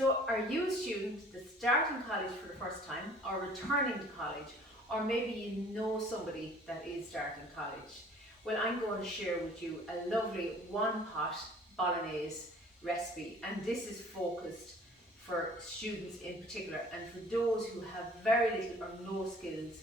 So are you a student that's starting college for the first time or returning to college, or maybe you know somebody that is starting college? Well, I'm going to share with you a lovely one pot bolognese recipe, and this is focused for students in particular and for those who have very little or no skills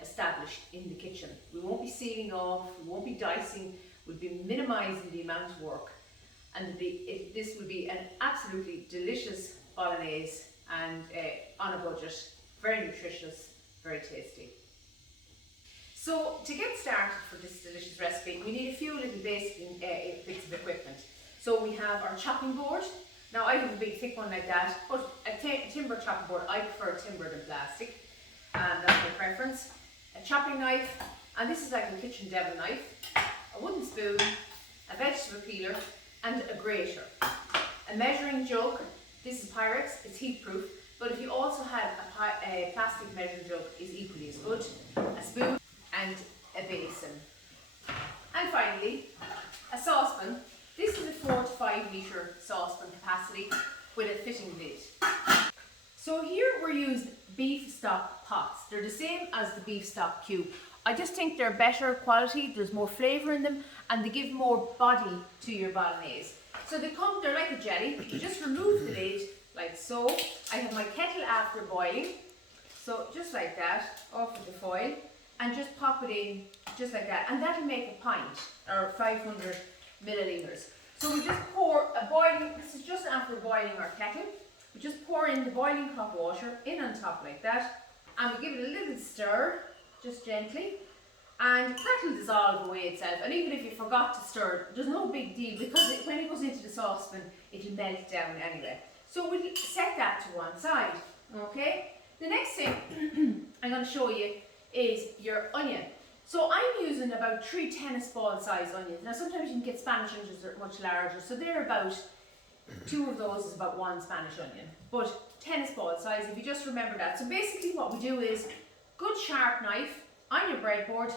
established in the kitchen. We won't be sealing off, we won't be dicing, we'll be minimising the amount of work, and this will be an absolutely delicious bolognese and on a budget, very nutritious, very tasty. So to get started for this delicious recipe, we need a few little basic bits of equipment. So we have our chopping board. Now I have a big thick one like that, but a timber chopping board. I prefer timber than plastic, and that's my preference. A chopping knife, and this is like a kitchen devil knife, a wooden spoon, a vegetable peeler, and a grater. A measuring jug. This is Pyrex, it's heat proof, but if you also had a plastic measuring jug is equally as good. A spoon and a basin. And finally, a saucepan. This is a 4 to 5 litre saucepan capacity with a fitting lid. So here we're using beef stock pots. They're the same as the beef stock cube. I just think they're better quality, there's more flavour in them, and they give more body to your bolognese. So they're like a jelly. You just remove the lid like so. I have my kettle after boiling, so just like that, off with the foil, and just pop it in just like that, and that'll make a pint or 500 millilitres. So we just pour this is just after boiling our kettle. We just pour in the boiling hot water in on top like that, and we give it a little stir, just gently, and that'll dissolve away itself. And even if you forgot to stir, there's no big deal, because when it goes into the saucepan, it'll melt down anyway. So we'll set that to one side, okay? The next thing I'm going to show you is your onion. So I'm using about 3 tennis ball size onions. Now sometimes you can get Spanish onions that are much larger, so they're about, 2 of those is about 1 Spanish onion. But tennis ball size, if you just remember that. So basically what we do is, good sharp knife on your breadboard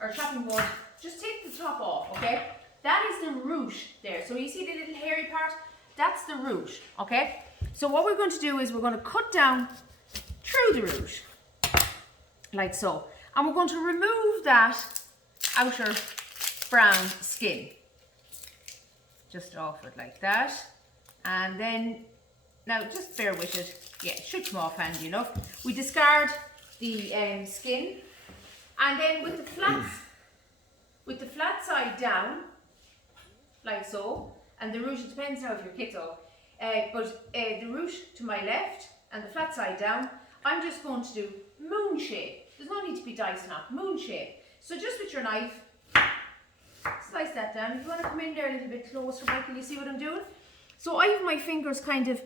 or chopping board, just take the top off, okay? That is the root there. So you see the little hairy part? That's the root, okay? So what we're going to do is we're going to cut down through the root, like so. And we're going to remove that outer brown skin. Just off it like that. And then, now just bear with it. Yeah, it should come off handy enough. We discard the skin. And then with the flat side down, like so, and the root, it depends now if your kit's off, but the root to my left and the flat side down, I'm just going to do moon shape. There's no need to be dicing up, moon shape. So just with your knife, slice that down. If you want to come in there a little bit closer, Michael, you see what I'm doing? So I have my fingers kind of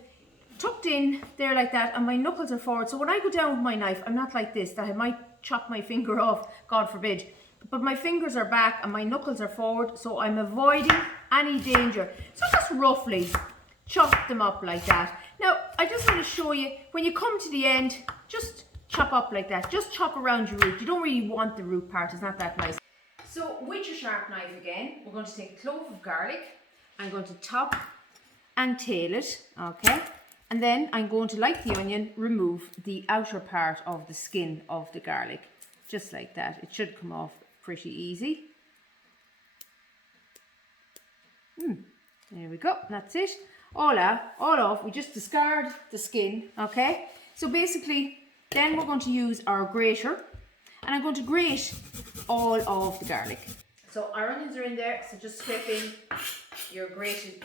tucked in there like that, and my knuckles are forward. So when I go down with my knife, I'm not like this, that I might chop my finger off, God forbid. But my fingers are back and my knuckles are forward, so I'm avoiding any danger. So just roughly chop them up like that. Now, I just want to show you, when you come to the end, just chop up like that. Just chop around your root. You don't really want the root part, it's not that nice. So with your sharp knife again, we're going to take a clove of garlic. I'm going to top and tail it, okay? And then I'm going to, like the onion, remove the outer part of the skin of the garlic. Just like that. It should come off pretty easy. There we go, that's it. All off, we just discard the skin, okay? So basically, then we're going to use our grater, and I'm going to grate all of the garlic. So our onions are in there, so just scrape in your grated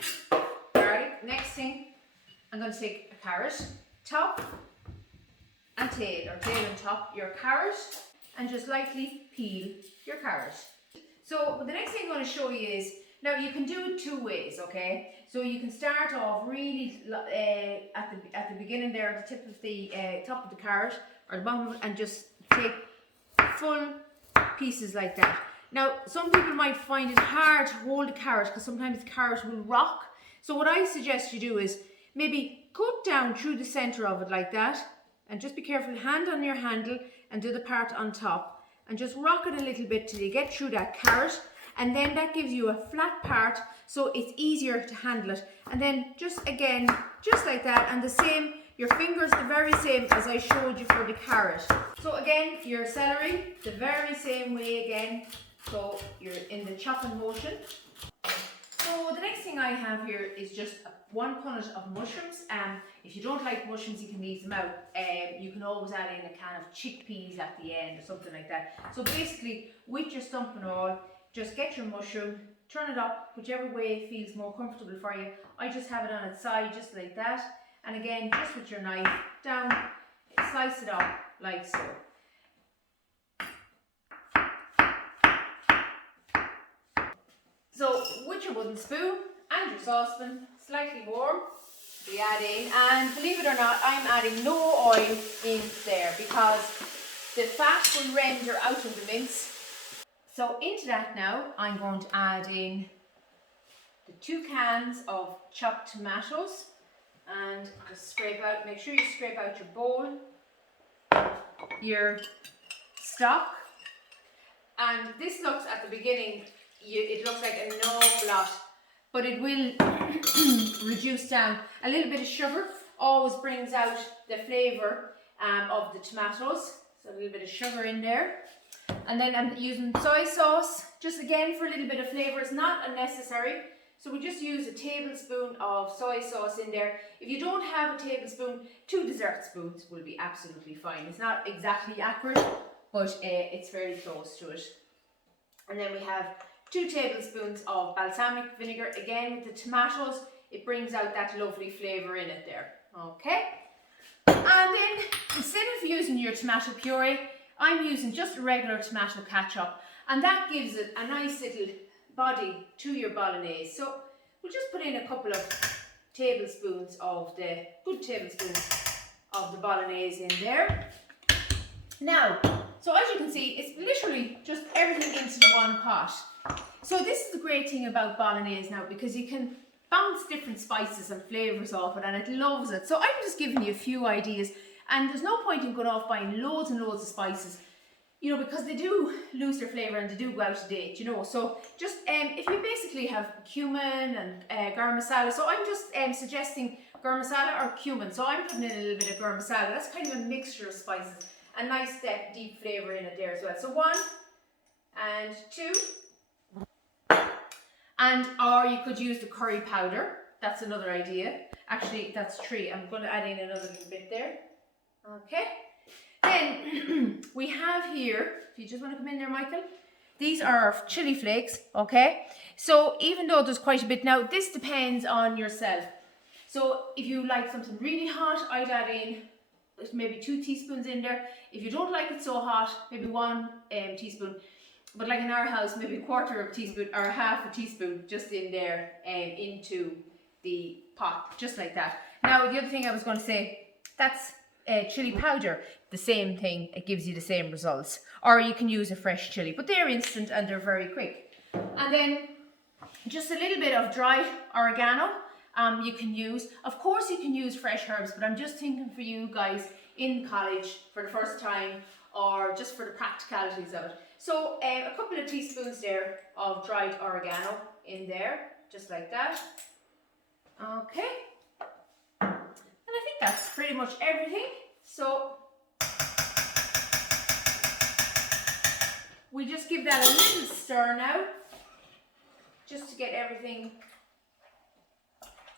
garlic. Next thing, I'm going to take a carrot, top and tail, or tail and top your carrot, and just lightly peel your carrot. So the next thing I'm going to show you is, now you can do it 2 ways, okay? So you can start off really at the beginning there, at the tip of the top of the carrot, or the bottom of it, and just take full pieces like that. Now, some people might find it hard to hold the carrot because sometimes the carrot will rock. So what I suggest you do is maybe cut down through the center of it like that, and just be careful, hand on your handle and do the part on top, and just rock it a little bit till you get through that carrot. and then that gives you a flat part, so it's easier to handle it. And then just again, just like that, and the same, your fingers the very same as I showed you for the carrot. So again, your celery, the very same way again, so you're in the chopping motion. So the next thing I have here is just one punnet of mushrooms. If you don't like mushrooms, you can leave them out. You can always add in a can of chickpeas at the end or something like that. So basically, with your stumping all, just get your mushroom, turn it up, whichever way feels more comfortable for you. I just have it on its side, just like that. And again, just with your knife, down, slice it up like so. So with your wooden spoon and your saucepan, slightly warm, we add in, and believe it or not, I'm adding no oil in there because the fat will render out of the mince. So into that now, I'm going to add in the 2 cans of chopped tomatoes, and just scrape out, make sure you scrape out your bowl, your stock, and this looks at the beginning, it looks like an awful lot, but it will reduce down. A little bit of sugar always brings out the flavour of the tomatoes, so a little bit of sugar in there. And then I'm using soy sauce, just again for a little bit of flavour. It's not unnecessary, so we just use a tablespoon of soy sauce in there. If you don't have a tablespoon, 2 dessert spoons will be absolutely fine. It's not exactly accurate, but it's very close to it. And then we have 2 tablespoons of balsamic vinegar. Again, with the tomatoes, it brings out that lovely flavour in it there. Okay? And then, instead of using your tomato puree, I'm using just a regular tomato ketchup, and that gives it a nice little body to your bolognese. So we'll just put in a couple of tablespoons of the, good tablespoons of the bolognese in there. Now, so as you can see, it's literally just everything into the one pot. So this is the great thing about bolognese now, because you can bounce different spices and flavours off it, and it loves it. So I'm just giving you a few ideas, and there's no point in going off buying loads and loads of spices, you know, because they do lose their flavour and they do go out of date, you know. So just if you basically have cumin and garam masala, so I'm just suggesting garam masala or cumin. So I'm putting in a little bit of garam masala. That's kind of a mixture of spices, a nice deep flavour in it there as well. So 1 and 2. And or you could use the curry powder. That's another idea. Actually, that's 3. I'm going to add in another little bit there. Okay. Then we have here, if you just want to come in there, Michael, these are our chili flakes. Okay. So even though there's quite a bit now, this depends on yourself. So if you like something really hot, I'd add in maybe 2 teaspoons in there. If you don't like it so hot, maybe 1 teaspoon. But like in our house, maybe a 1/4 teaspoon or 1/2 teaspoon just in there into the pot, just like that. Now the other thing I was going to say, that's chili powder. The same thing, it gives you the same results. Or you can use a fresh chili, but they're instant and they're very quick. And then just a little bit of dry oregano you can use. Of course you can use fresh herbs, but I'm just thinking for you guys in college for the first time, or just for the practicalities of it. So a couple of teaspoons there of dried oregano in there, just like that. Okay. And I think that's pretty much everything. So we just give that a little stir now, just to get everything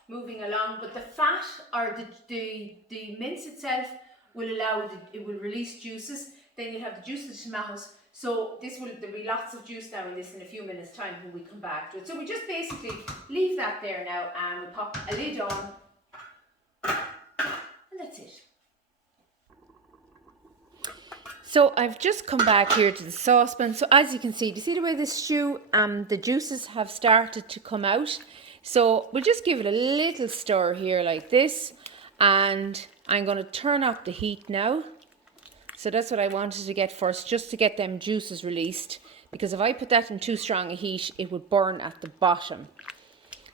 moving along. But the fat or the mince itself will it will release juices. Then you'll have the juice of the tomatoes. So there'll be lots of juice now in this in a few minutes time when we come back to it. So we just basically leave that there now, and we pop a lid on, and that's it. So I've just come back here to the saucepan. So as you can see, do you see the way this stew, the juices have started to come out? So we'll just give it a little stir here like this, and I'm going to turn up the heat now. So that's what I wanted to get first, just to get them juices released, because if I put that in too strong a heat, it would burn at the bottom.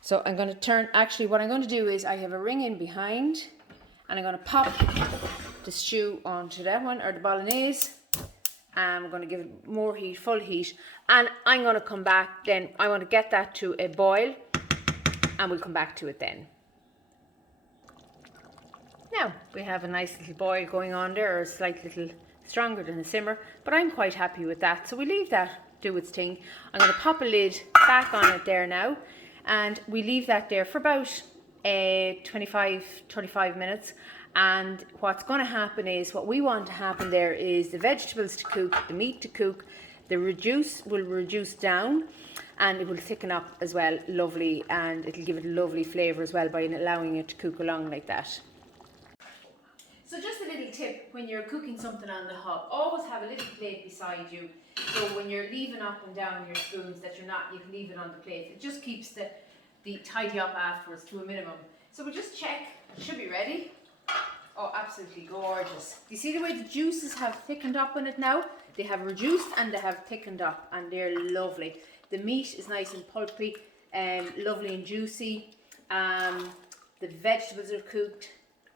So I'm going to turn, actually what I'm going to do is I have a ring in behind, and I'm going to pop the stew onto that one, or the bolognese, We're going to give it more heat, full heat, and I'm going to come back then. I want to get that to a boil, and we'll come back to it then. Now we have a nice little boil going on there, or a slight little stronger than a simmer, but I'm quite happy with that. So we leave that do its thing. I'm going to pop a lid back on it there now, and we leave that there for about 25 minutes. And what's going to happen is, what we want to happen there is the vegetables to cook, the meat to cook, the reduce will reduce down, and it will thicken up as well, lovely, and it'll give it a lovely flavour as well by allowing it to cook along like that. So just a little tip when you're cooking something on the hob, always have a little plate beside you. So when you're leaving up and down your spoons, that you can leave it on the plate. It just keeps the tidy up afterwards to a minimum. So we'll just check, it should be ready. Oh, absolutely gorgeous. You see the way the juices have thickened up in it now? They have reduced and they have thickened up, and they're lovely. The meat is nice and pulpy, lovely and juicy. The vegetables are cooked.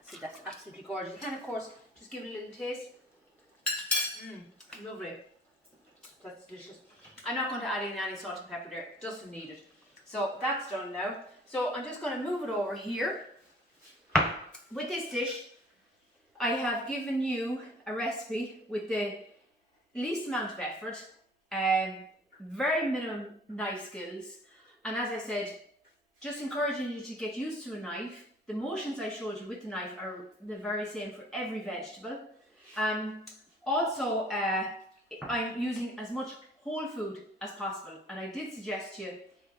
So that's absolutely gorgeous. You can, of course, just give it a little taste. Lovely. That's delicious. I'm not going to add in any salt and pepper there. Doesn't need it. So that's done now. So I'm just going to move it over here. With this dish, I have given you a recipe with the least amount of effort, very minimum knife skills, and as I said, just encouraging you to get used to a knife. The motions I showed you with the knife are the very same for every vegetable. Also, I'm using as much whole food as possible, and I did suggest to you,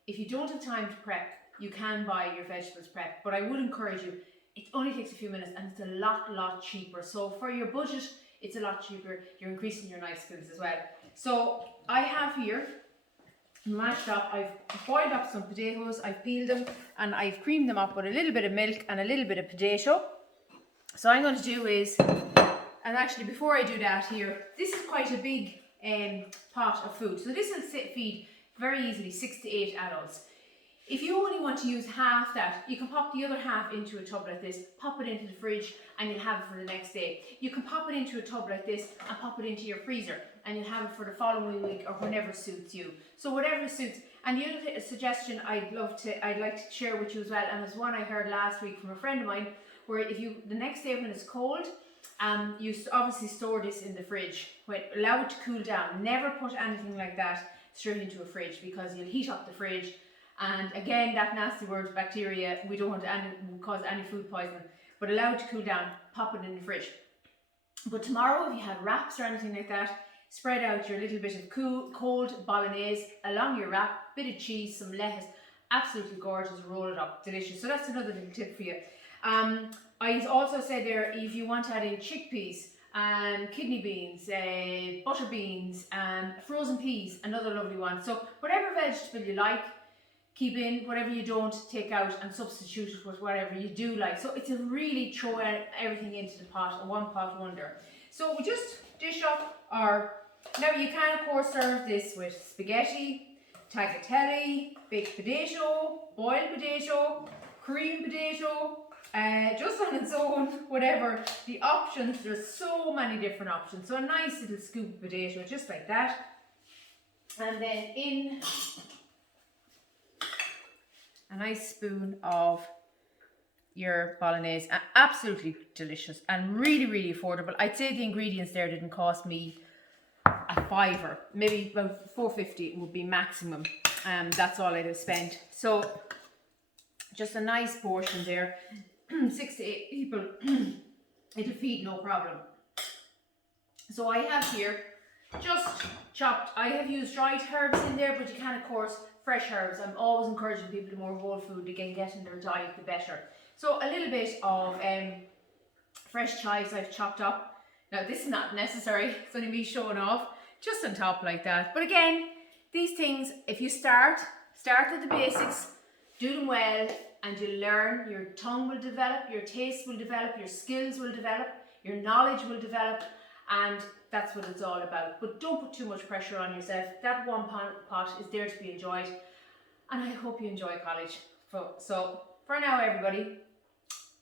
if you don't have time to prep, you can buy your vegetables prep, but I would encourage you, it only takes a few minutes and it's a lot cheaper. So for your budget, it's a lot cheaper. You're increasing your knife skills as well. So I have here mashed up, I've boiled up some potatoes, I've peeled them, and I've creamed them up with a little bit of milk and a little bit of potato. So I'm going to do is, and actually before I do that here, this is quite a big pot of food. So this will feed very easily 6 to 8 adults. If you only want to use half that, you can pop the other half into a tub like this, pop it into the fridge, and you'll have it for the next day. You can pop it into a tub like this and pop it into your freezer, and you'll have it for the following week or whenever suits you. So whatever suits. And the other suggestion I'd like to share with you as well, and it's one I heard last week from a friend of mine, where if you, the next day when it's cold, you obviously store this in the fridge. Allow it to cool down. Never put anything like that straight into a fridge, because you'll heat up the fridge. And again, that nasty word, bacteria, we don't want to cause any food poisoning. But allow it to cool down, pop it in the fridge. But tomorrow, if you have wraps or anything like that, spread out your little bit of cold bolognese along your wrap, bit of cheese, some lettuce, absolutely gorgeous, roll it up, delicious. So that's another little tip for you. I also said there, if you want to add in chickpeas, kidney beans, butter beans, frozen peas, another lovely one. So whatever vegetable you like, keep in. Whatever you don't, take out and substitute it with whatever you do like. So it's a really throw everything into the pot, a one pot wonder. So we just dish up our, now you can of course serve this with spaghetti, tagliatelle, baked potato, boiled potato, creamed potato, just on its own, whatever. The options, there's so many different options. So a nice little scoop of potato, just like that. And then in a nice spoon of your bolognese. Absolutely delicious and really affordable. I'd say the ingredients there didn't cost me a fiver, maybe about $4.50 would be maximum. That's all I'd have spent. So just a nice portion there. 6 to 8 people, it'll feed no problem. So I have here just chopped, I have used dried herbs in there, but you can of course fresh herbs. I'm always encouraging people to more whole food they can get in their diet, the better. So a little bit of fresh chives I've chopped up. Now this is not necessary, it's only me showing off, just on top like that. But again, these things, if you start with the basics, do them well, and you learn, your tongue will develop, your taste will develop, your skills will develop, your knowledge will develop, and that's what it's all about. But don't put too much pressure on yourself. That one pot is there to be enjoyed, and I hope you enjoy college. So for now everybody,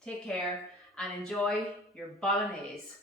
take care and enjoy your bolognese.